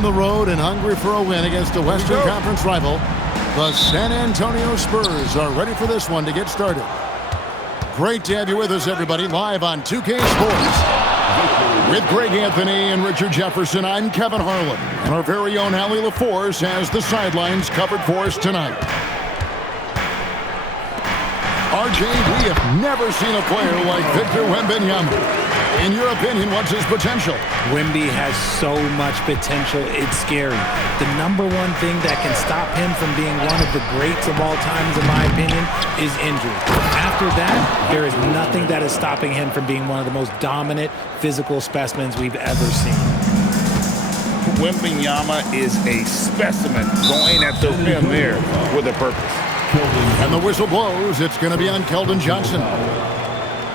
on the road and hungry for a win against a Western Conference rival, the San Antonio Spurs are ready for this one to get started. Great to have you with us, everybody, live on 2K Sports. With Greg Anthony and Richard Jefferson, I'm Kevin Harlan. And our very own Allie LaForce has the sidelines covered for us tonight. RJ, we have never seen a player like Victor Wembanyama. In your opinion, what's his potential? Wemby has so much potential, it's scary. The number one thing that can stop him from being one of the greats of all times, in my opinion, is injury. After that, there is nothing that is stopping him from being one of the most dominant physical specimens we've ever seen. Wembanyama is a specimen going at the rim there with a purpose. And the whistle blows. It's going to be on Keldon Johnson.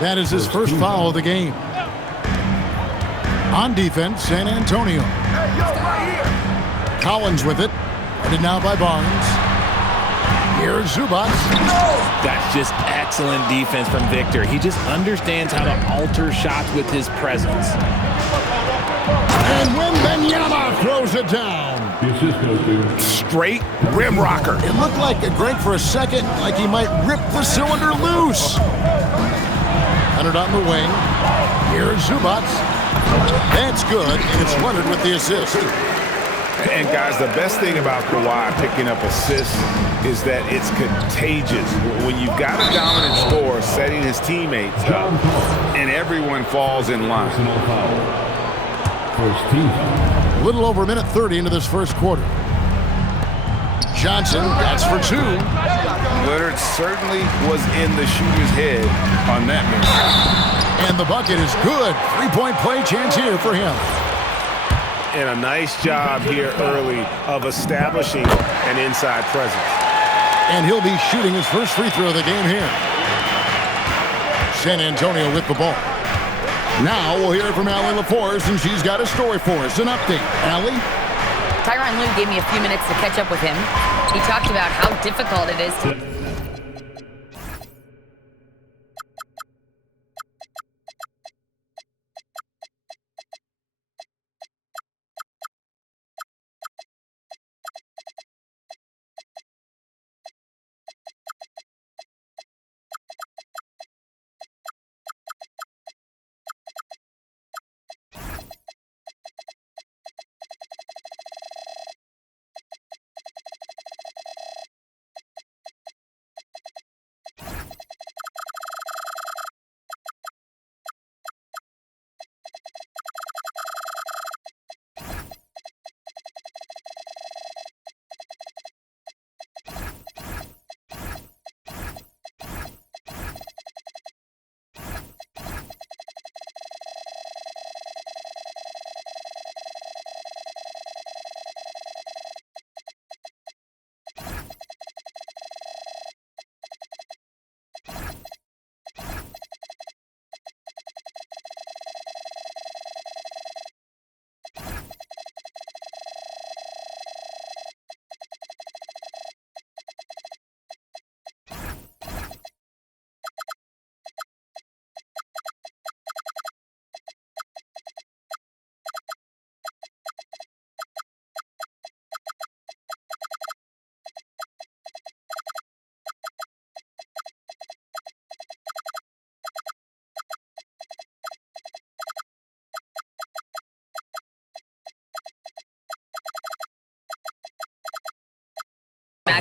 That is his first foul of the game. On defense, San Antonio. Collins with it. Headed now by Barnes. Here's Zubac. That's just excellent defense from Victor. He just understands how to alter shots with his presence. And Wembanyama throws it down. Straight rim rocker. It looked like Greg for a second, like he might rip the cylinder loose. Leonard on the wing. Here's Zubac. That's good, and it's Leonard with the assist. And guys, the best thing about Kawhi picking up assists is that it's contagious. When you've got a dominant scorer setting his teammates up, and everyone falls in line. A little over a minute 30 into this first quarter. Johnson, that's for two. Leonard certainly was in the shooter's head on that move. And the bucket is good. Three-point play chance here for him. And a nice job here early of establishing an inside presence. And he'll be shooting his first free throw of the game here. San Antonio with the ball. Now we'll hear from Allie LaForce, and she's got a story for us. An update. Allie? Tyronn Lue gave me a few minutes to catch up with him. He talked about how difficult it is to...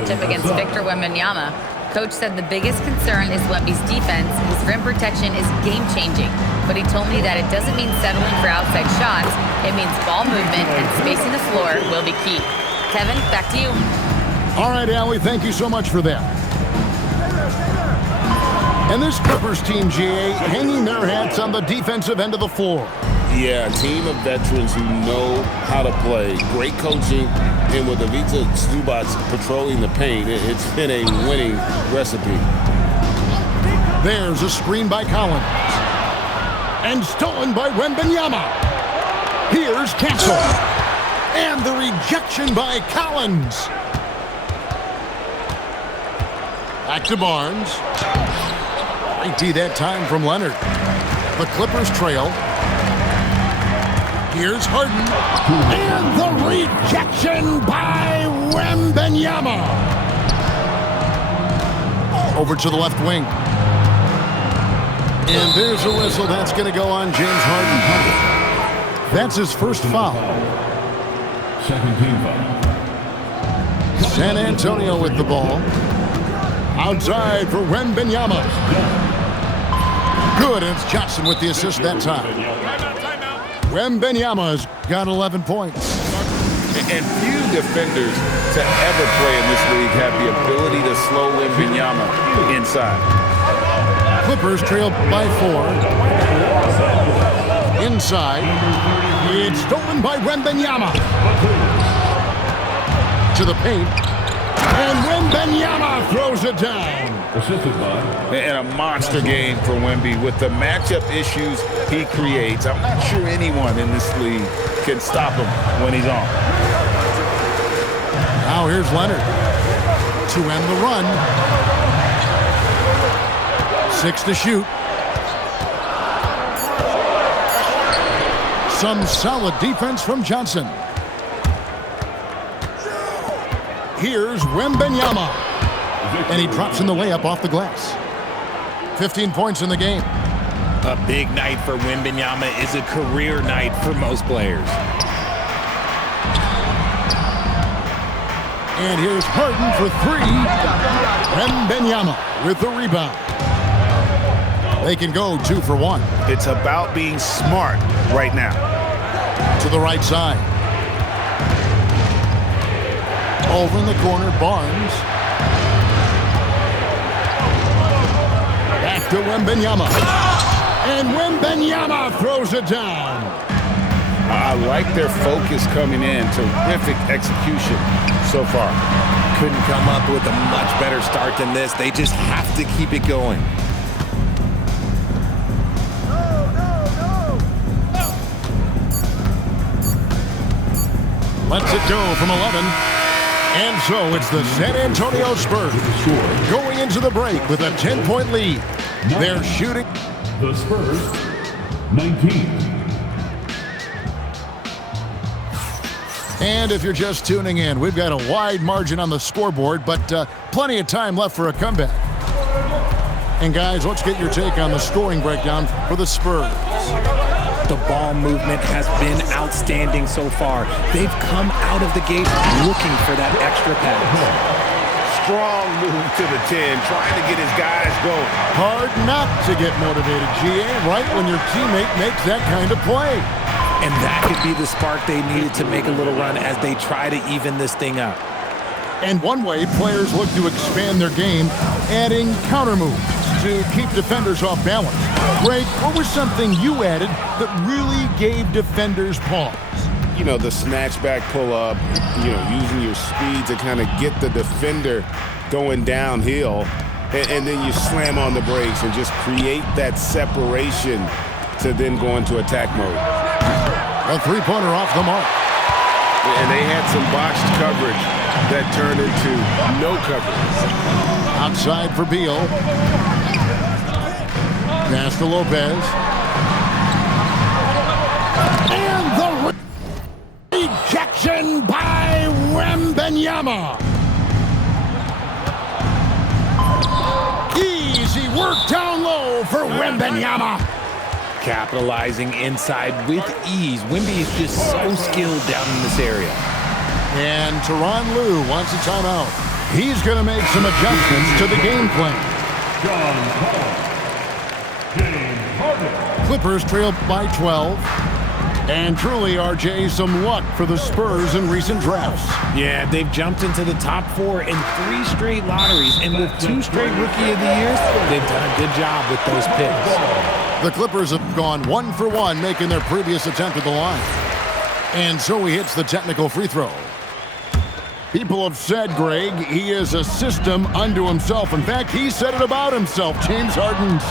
matchup against Victor Wembanyama. Coach said the biggest concern is Wemby's defense. His rim protection is game-changing, but he told me that it doesn't mean settling for outside shots. It means ball movement and spacing the floor will be key. Kevin, back to you. All right, Allie, thank you so much for that. And this Clippers team, GA, hanging their hats on the defensive end of the floor. Yeah, a team of veterans who know how to play. Great coaching, and with Ivica Zubac patrolling the paint, it's been a winning recipe. There's a screen by Collins. And stolen by Wembanyama. Here's Castle. And the rejection by Collins. Back to Barnes. Might be that time from Leonard. The Clippers trail. Here's Harden. And the rejection by Wembanyama. Over to the left wing. And there's a whistle. That's going to go on James Harden. That's his first foul. Second team foul. San Antonio with the ball. Outside for Wembanyama. Good, and it's Johnson with the assist that time. Wembanyama's got 11 points. And few defenders to ever play in this league have the ability to slow Wembanyama inside. Clippers trail by 4. Inside. It's stolen by Wembanyama. To the paint. And Wembanyama throws it down. Assisted by. And a monster game for Wemby with the matchup issues he creates. I'm not sure anyone in this league can stop him when he's on. Now here's Leonard to end the run. 6 to shoot. Some solid defense from Johnson. Here's Wembanyama. And he drops in the layup off the glass. 15 points in the game. A big night for Wembanyama is a career night for most players. And here's Harden for 3. Wembanyama with the rebound. They can go 2 for 1. It's about being smart right now. To the right side. Over in the corner, Barnes. Back to Wembanyama. And Wembanyama throws it down. I like their focus coming in. Terrific execution so far. Couldn't come up with a much better start than this. They just have to keep it going. Lets it go from 11. And so it's the San Antonio Spurs going into the break with a 10-point lead. They're shooting. The Spurs, 19. And if you're just tuning in, we've got a wide margin on the scoreboard, but plenty of time left for a comeback. And guys, let's get your take on the scoring breakdown for the Spurs. The ball movement has been outstanding so far. They've come out of the gate looking for that extra pass. Strong move to the 10, trying to get his guys going. Hard not to get motivated, GA, right when your teammate makes that kind of play. And that could be the spark they needed to make a little run as they try to even this thing up. And one way players look to expand their game, adding counter moves to keep defenders off balance. Greg, what was something you added that really gave defenders pause? You know, the snatch back pull up, you know, using your speed to kind of get the defender going downhill, and then you slam on the brakes and just create that separation to then go into attack mode. A three-pointer off the mark. And they had some botched coverage that turned into no coverage. Outside for Beal. Pass to Lopez. And the rejection by Wembanyama. Easy work down low for Wembanyama. Capitalizing inside with ease. Wemby is just so skilled down in this area. And Tyronn Lue wants a timeout. He's going to make some adjustments to the game plan. John Paul. James Harden. Clippers trail by 12. And truly, RJ, some luck for the Spurs in recent drafts. Yeah, they've jumped into the top 4 in 3 straight lotteries. And with 2 straight Rookie of the Years, they've done a good job with those picks. The Clippers have gone 1 for 1, making their previous attempt at the line. And so he hits the technical free throw. People have said, Greg, he is a system unto himself. In fact, he said it about himself. James Harden's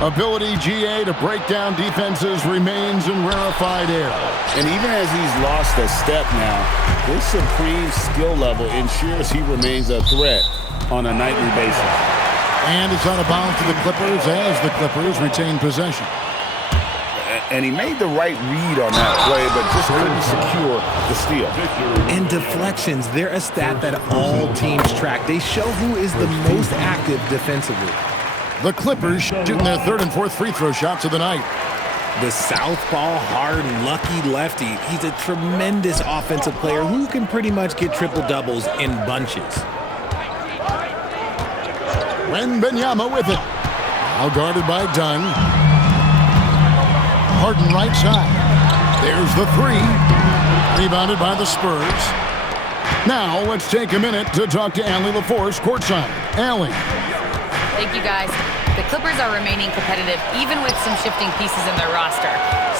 ability, GA, to break down defenses remains in rarefied air. And even as he's lost a step now, his supreme skill level ensures he remains a threat on a nightly basis. And it's out of bounds to the Clippers as the Clippers retain possession. And he made the right read on that play, but just couldn't secure the steal. And deflections, they're a stat that all teams track. They show who is the most active defensively. The Clippers shooting their third and fourth free throw shots of the night. The southpaw, hard, lucky lefty. He's a tremendous offensive player who can pretty much get triple-doubles in bunches. Wembanyama with it. Now guarded by Dunn. Harden right side. There's the three. Rebounded by the Spurs. Now let's take a minute to talk to Allie LaForce courtside. Allie. Thank you, guys. The Clippers are remaining competitive even with some shifting pieces in their roster.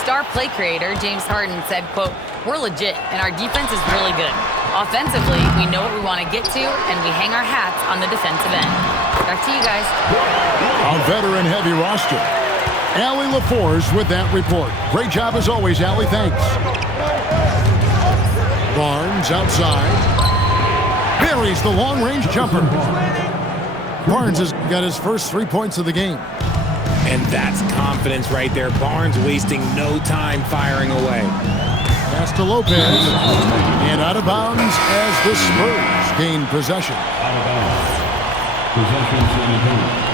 Star play creator James Harden said, quote, "We're legit and our defense is really good. Offensively, we know what we want to get to and we hang our hats on the defensive end." Back to you guys. A veteran-heavy roster. Allie LaForce with that report. Great job as always, Allie. Thanks. Barnes outside. Buries the long-range jumper. Barnes has got his first 3 points of the game. And that's confidence right there. Barnes wasting no time firing away. Pass to Lopez. And out of bounds as the Spurs gain possession. Out of bounds. Possession San Antonio.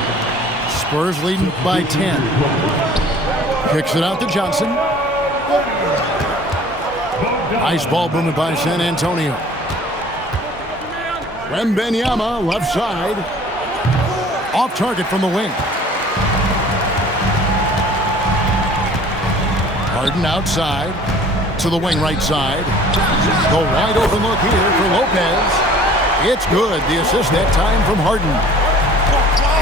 Spurs leading by 10. Kicks it out to Johnson. Nice ball movement by San Antonio. Wembanyama left side. Off target from the wing. Harden outside to the wing right side. The wide open look here for Lopez. It's good. The assist that time from Harden.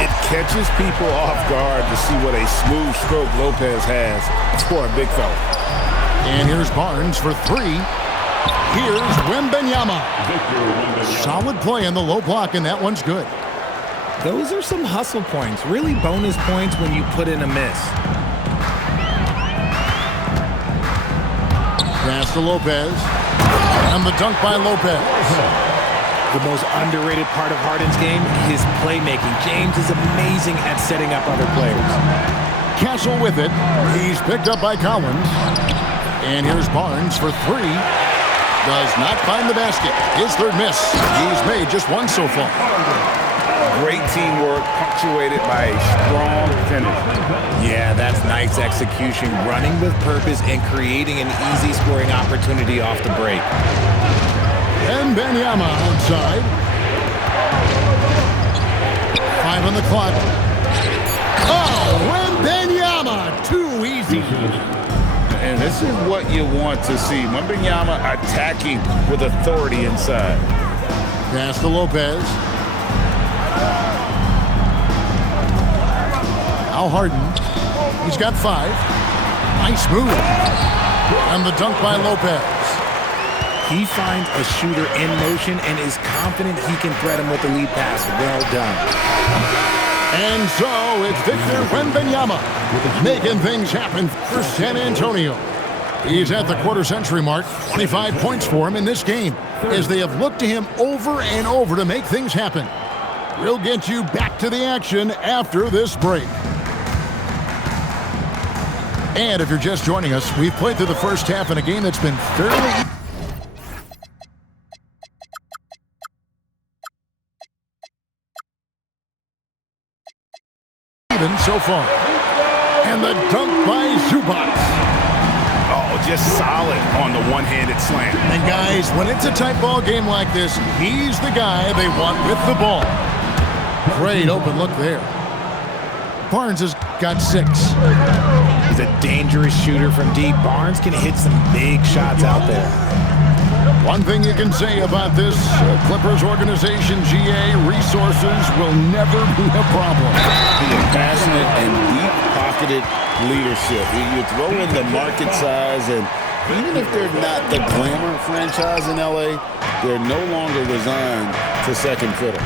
It catches people off guard to see what a smooth stroke Lopez has for a big fella. And here's Barnes for three. Here's Wembanyama. Solid play in the low block, and that one's good. Those are some hustle points, really bonus points when you put in a miss. Pass to Lopez. And the dunk by Lopez. The most underrated part of Harden's game, his playmaking. James is amazing at setting up other players. Castle with it. He's picked up by Collins. And here's Barnes for three. Does not find the basket. His third miss. He's made just one so far. Great teamwork punctuated by a strong finish. Yeah, that's nice execution. Running with purpose and creating an easy scoring opportunity off the break. Wembanyama outside. 5 on the clock. Oh, Wembanyama, too easy. And this is what you want to see. Wembanyama attacking with authority inside. Pass to Lopez. Now Harden. He's got 5. Nice move. And the dunk by Lopez. He finds a shooter in motion and is confident he can thread him with the lead pass. Well done. And so it's Victor Wembanyama making things happen for San Antonio. He's at the quarter-century mark. 25 points for him in this game as they have looked to him over and over to make things happen. We'll get you back to the action after this break. And if you're just joining us, we've played through the first half in a game that's been fairly even so far. And the dunk by Zubac. Oh, just solid on the one-handed slam. And guys, when it's a tight ball game like this, he's the guy they want with the ball. Great open look there. Barnes has got 6. He's a dangerous shooter from deep. Barnes can hit some big shots out there. One thing you can say about this Clippers organization, GA, resources will never be a problem. He is passionate and deep-pocketed leadership. You throw in the market size, and even if they're not the glamour franchise in LA, they're no longer resigned to second fiddle.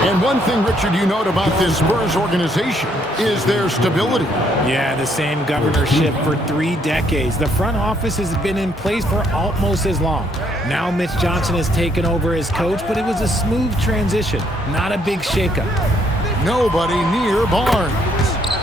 And one thing, Richard, you note about this Spurs organization is their stability. Yeah, the same governorship for 3 decades. The front office has been in place for almost as long. Now Mitch Johnson has taken over as coach, but it was a smooth transition, not a big shakeup. Nobody near Barnes.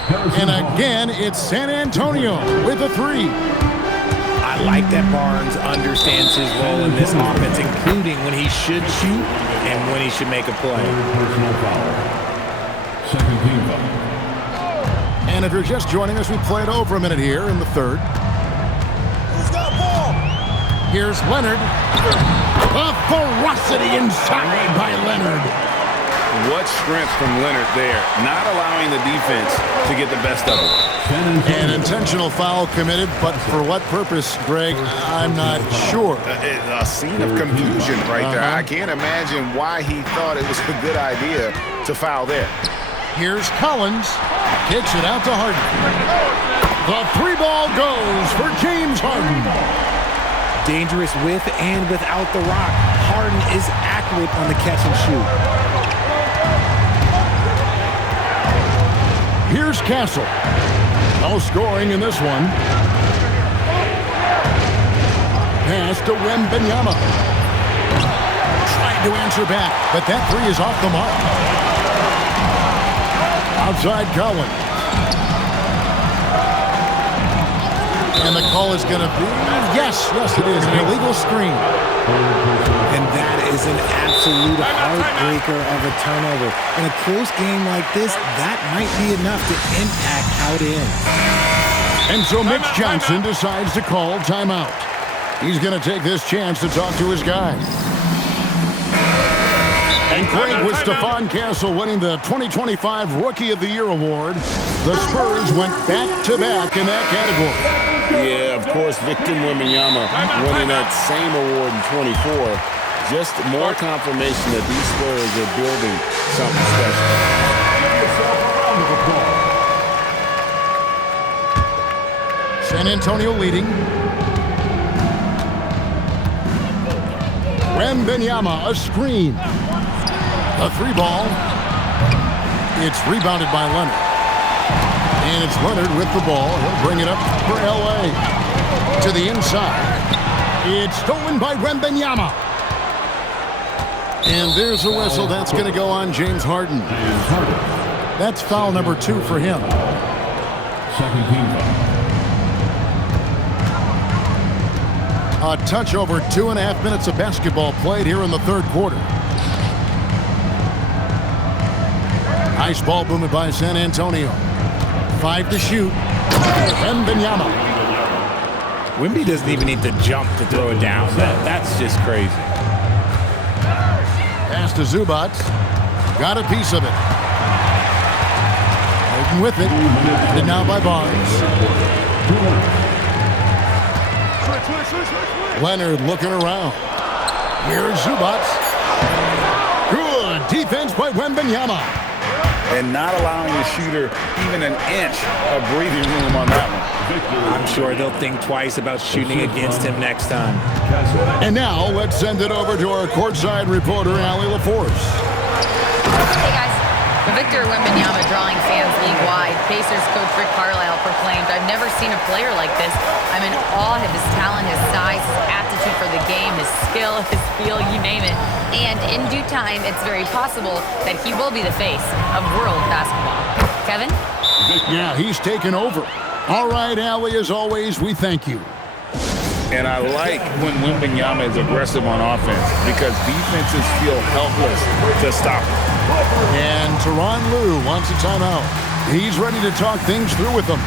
And again, it's San Antonio with a 3. I like that Barnes understands his role in this offense, including when he should shoot and when he should make a play. Personal foul. Second team foul. And if you're just joining us, we played over a minute here in the third. Who's got ball? Here's Leonard. A ferocity inside by Leonard. What strength from Leonard there, not allowing the defense to get the best of it. An intentional foul committed, but for what purpose, Greg, I'm not sure. A scene of confusion right there. I can't imagine why he thought it was a good idea to foul there. Here's Collins. Kicks it out to Harden. The 3-ball goes for James Harden. Dangerous with and without the rock. Harden is accurate on the catch and shoot. Here's Castle. No scoring in this one. Pass to Wembanyama. Tried to answer back, but that 3 is off the mark. Outside Collins. And the call is going to be, yes, it is, an illegal screen. And that is an absolute heartbreaker of a turnover. In a close game like this, that might be enough to impact how it ends. And so Mitch Johnson decides to call timeout. He's going to take this chance to talk to his guys. And Craig, with Stephon Castle winning the 2025 Rookie of the Year award, the Spurs went back-to-back in that category. Yeah, of course, Victor Wembanyama winning that same award in 24. Just more confirmation that these Spurs are building something special. San Antonio leading. Wembanyama, a screen. A 3-ball. It's rebounded by Leonard. And it's Leonard with the ball. He'll bring it up for L.A. To the inside. It's stolen by Wembanyama. And there's a whistle. That's going to go on James Harden. That's foul number 2 for him. Second team foul. A touch over 2.5 minutes of basketball played here in the third quarter. Nice ball movement by San Antonio. 5 to shoot. Wembanyama. Wemby doesn't even need to jump to throw it down. That's just crazy. Pass to Zubac. Got a piece of it. Harden with it. And now by Barnes. Leonard looking around. Here's Zubac. Good defense by Wembanyama. And not allowing the shooter even an inch of breathing room on that one. I'm sure they'll think twice about shooting against him next time. And now let's send it over to our courtside reporter, Allie LaForce. Hey guys, Victor Wembanyama drawing fans league-wide. Pacers coach Rick Carlisle proclaimed, "I've never seen a player like this. I'm in awe of his talent, his size, his aptitude for the game, his skill, his feel, you name it. And in due time, it's very possible that he will be the face of world basketball." Kevin? Yeah, he's taken over. All right, Allie, as always, we thank you. And I like when Wembanyama is aggressive on offense because defenses feel helpless to stop him. And Tyronn Lue wants a timeout. He's ready to talk things through with them.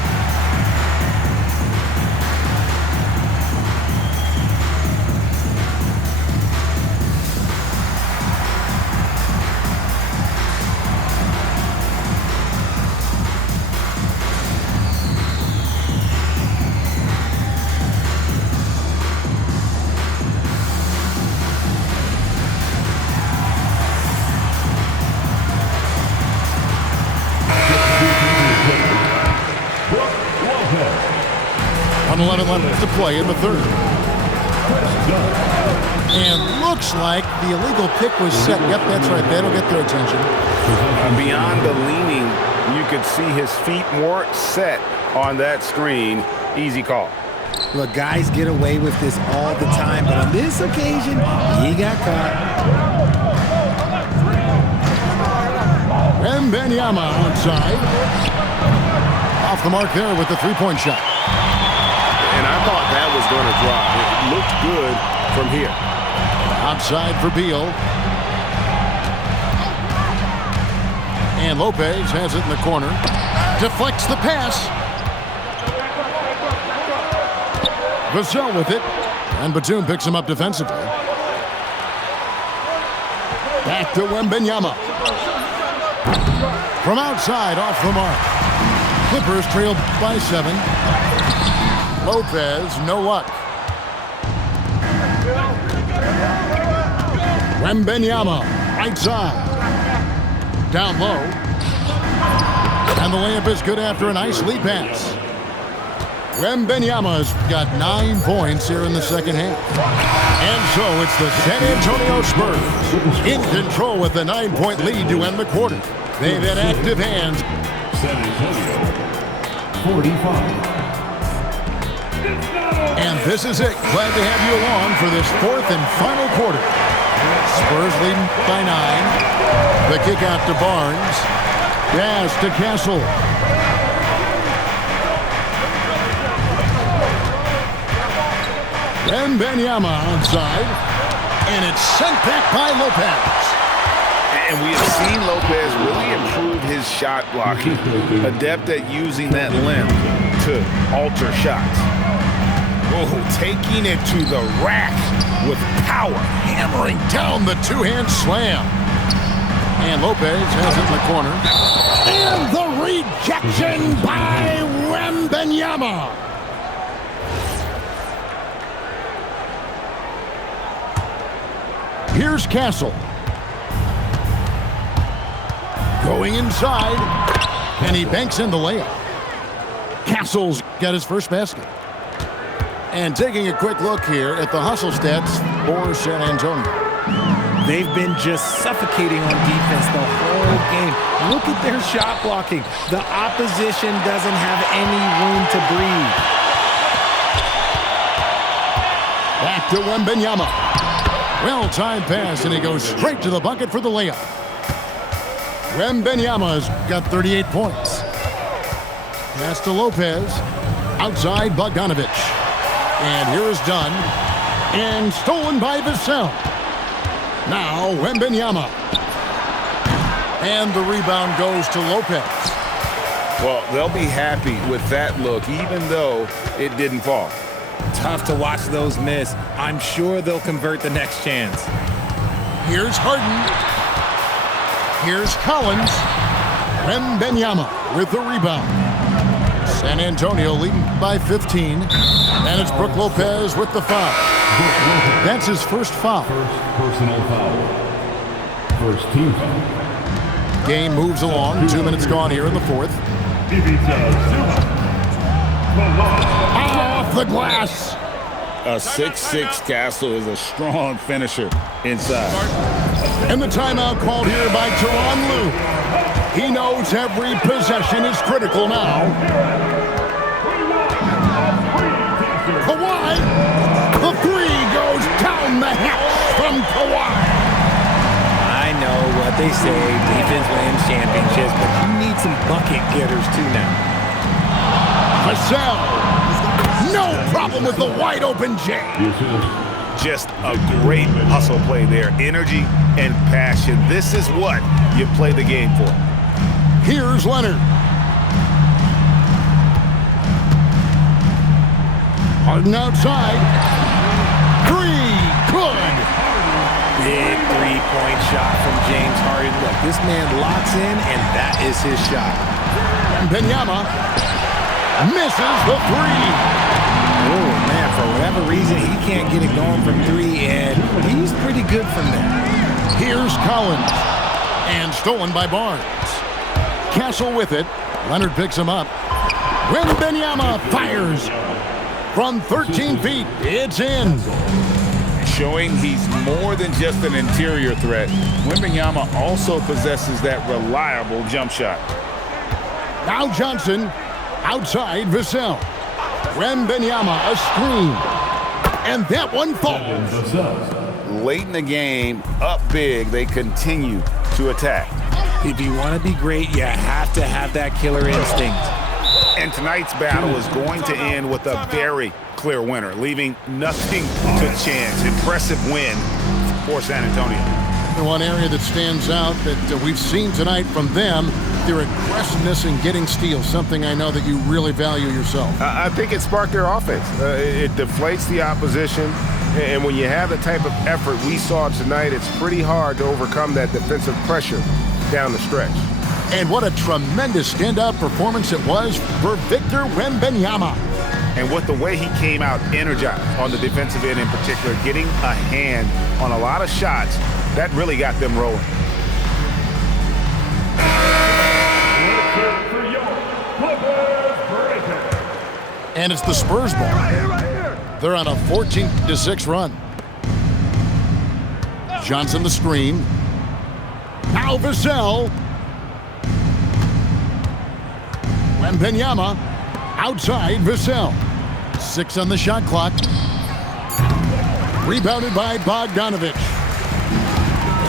On 11 left to play in the third. And looks like the illegal pick was set. Yep, that's right. That'll get their attention. Beyond the leaning, you could see his feet more set on that screen. Easy call. Look, guys get away with this all the time, but on this occasion, he got caught. Wembanyama outside. Off the mark there with the three-point shot. And I thought that was going to drop. It looked good from here. Outside for Beal. And Lopez has it in the corner. Deflects the pass. Vassell with it. And Batum picks him up defensively. Back to Wembanyama. From outside, off the mark. Clippers trailed by 7. Lopez, no luck. Wembanyama, right side. Down low. And the layup is good after a nice lead pass. Wembanyama's got 9 points here in the second half. And so it's the San Antonio Spurs in control with the 9-point lead to end the quarter. They've had active hands. San Antonio, 45. And this is it. Glad to have you along for this fourth and final quarter. Spurs leading by 9. The kick out to Barnes. Pass to Castle. Wembanyama outside. And it's sent back by Lopez. And we have seen Lopez really improve his shot blocking. Adept at using that length to alter shots. Oh, taking it to the rack with power. Hammering down the two-hand slam. And Lopez has it in the corner. And the rejection by Wembanyama. Here's Castle. Going inside. And he banks in the layup. Castle's got his first basket. And taking a quick look here at the hustle stats for San Antonio. They've been just suffocating on defense the whole game. Look at their shot blocking. The opposition doesn't have any room to breathe. Back to Wembanyama. Well-timed pass, and he goes straight to the bucket for the layup. Wembanyama's got 38 points. Pass to Lopez. Outside Bogdanovich. And here is Dunn. And stolen by Vassell. Now Wembanyama. And the rebound goes to Lopez. Well, they'll be happy with that look, even though it didn't fall. Tough to watch those miss. I'm sure they'll convert the next chance. Here's Harden. Here's Collins. Wembanyama with the rebound. San Antonio leading by 15. And it's Brook Lopez with the foul. That's his first foul. First personal foul. First team foul. Game moves along. 2 minutes gone here in the fourth. Off the glass. A 6'6" Castle is a strong finisher inside. And the timeout called here by Tyronn Lue. He knows every possession is critical now. Kawhi. The three goes down the hatch from Kawhi. I know what they say, defense wins championships, but you need some bucket getters too now. Vassell. No problem with the wide open J. Just a great hustle play there. Energy and passion. This is what you play the game for. Here's Leonard. Harden outside. Three. Good. Big three-point shot from James Harden. Look, this man locks in, and that is his shot. Wembanyama misses the three. Oh, man, for whatever reason, he can't get it going from 3, and he's pretty good from there. Here's Collins. And stolen by Barnes. Castle with it. Leonard picks him up. Wembanyama fires. From 13 feet, it's in. Showing he's more than just an interior threat. Wembanyama also possesses that reliable jump shot. Now Johnson. Outside Vassell. Wembanyama a screen. And that one falls. Late in the game, up big, they continue to attack. If you want to be great, you have to have that killer instinct. And tonight's battle is going to end with a very clear winner, leaving nothing to chance. Impressive win for San Antonio. And one area that stands out that we've seen tonight from them, their aggressiveness in getting steals, something I know that you really value yourself. I think it sparked their offense. It deflates the opposition, and when you have the type of effort we saw tonight, it's pretty hard to overcome that defensive pressure down the stretch. And what a tremendous standout performance it was for Victor Wembanyama. And with the way he came out energized on the defensive end in particular, getting a hand on a lot of shots, that really got them rolling. And it's the Spurs ball. They're on a 14-6 run. Johnson the screen. Now Vassell. Wembanyama outside Vassell. 6 on the shot clock. Rebounded by Bogdanovich.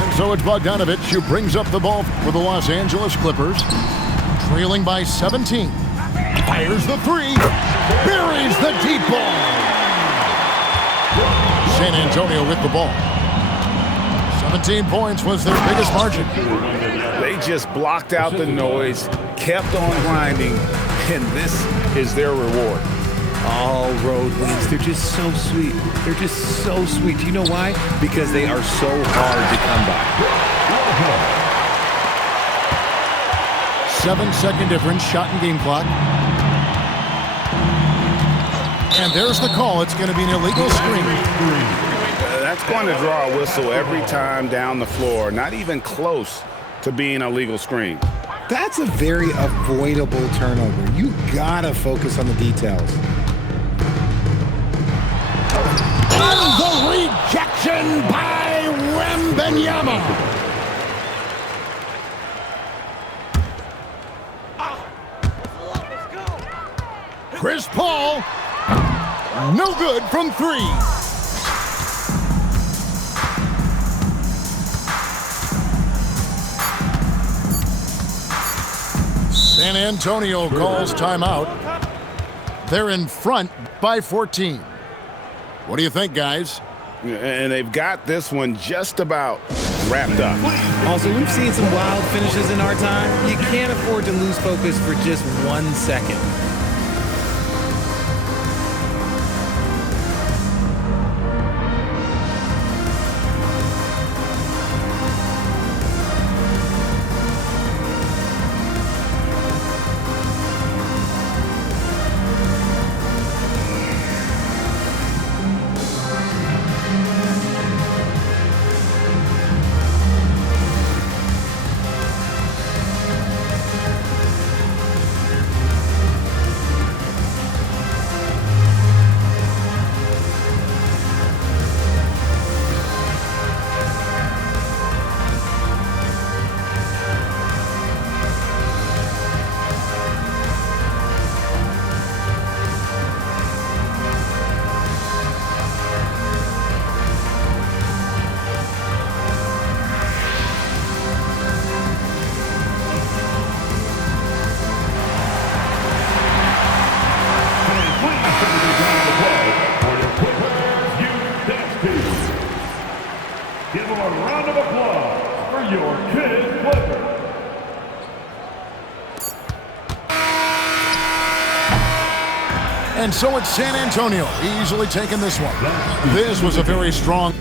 And so it's Bogdanovich who brings up the ball for the Los Angeles Clippers. Trailing by 17. Fires the three. Buries the deep ball. San Antonio with the ball. 17 points was their biggest margin. They just blocked out the noise, kept on grinding, and this is their reward. All road wins. They're just so sweet. They're just so sweet. Do you know why? Because they are so hard to come by. 7-second difference, shot and game clock. And there's the call. It's going to be an illegal screen. That's going to draw a whistle every time down the floor. Not even close to being a legal screen. That's a very avoidable turnover. You gotta focus on the details. And the rejection by Wembanyama. Chris Paul, no good from 3. San Antonio calls timeout. They're in front by 14. What do you think, guys? And they've got this one just about wrapped up. Also, we've seen some wild finishes in our time. You can't afford to lose focus for just 1 second. Give them a round of applause for your kid Clipper. And so it's San Antonio easily taking this one. This was a very strong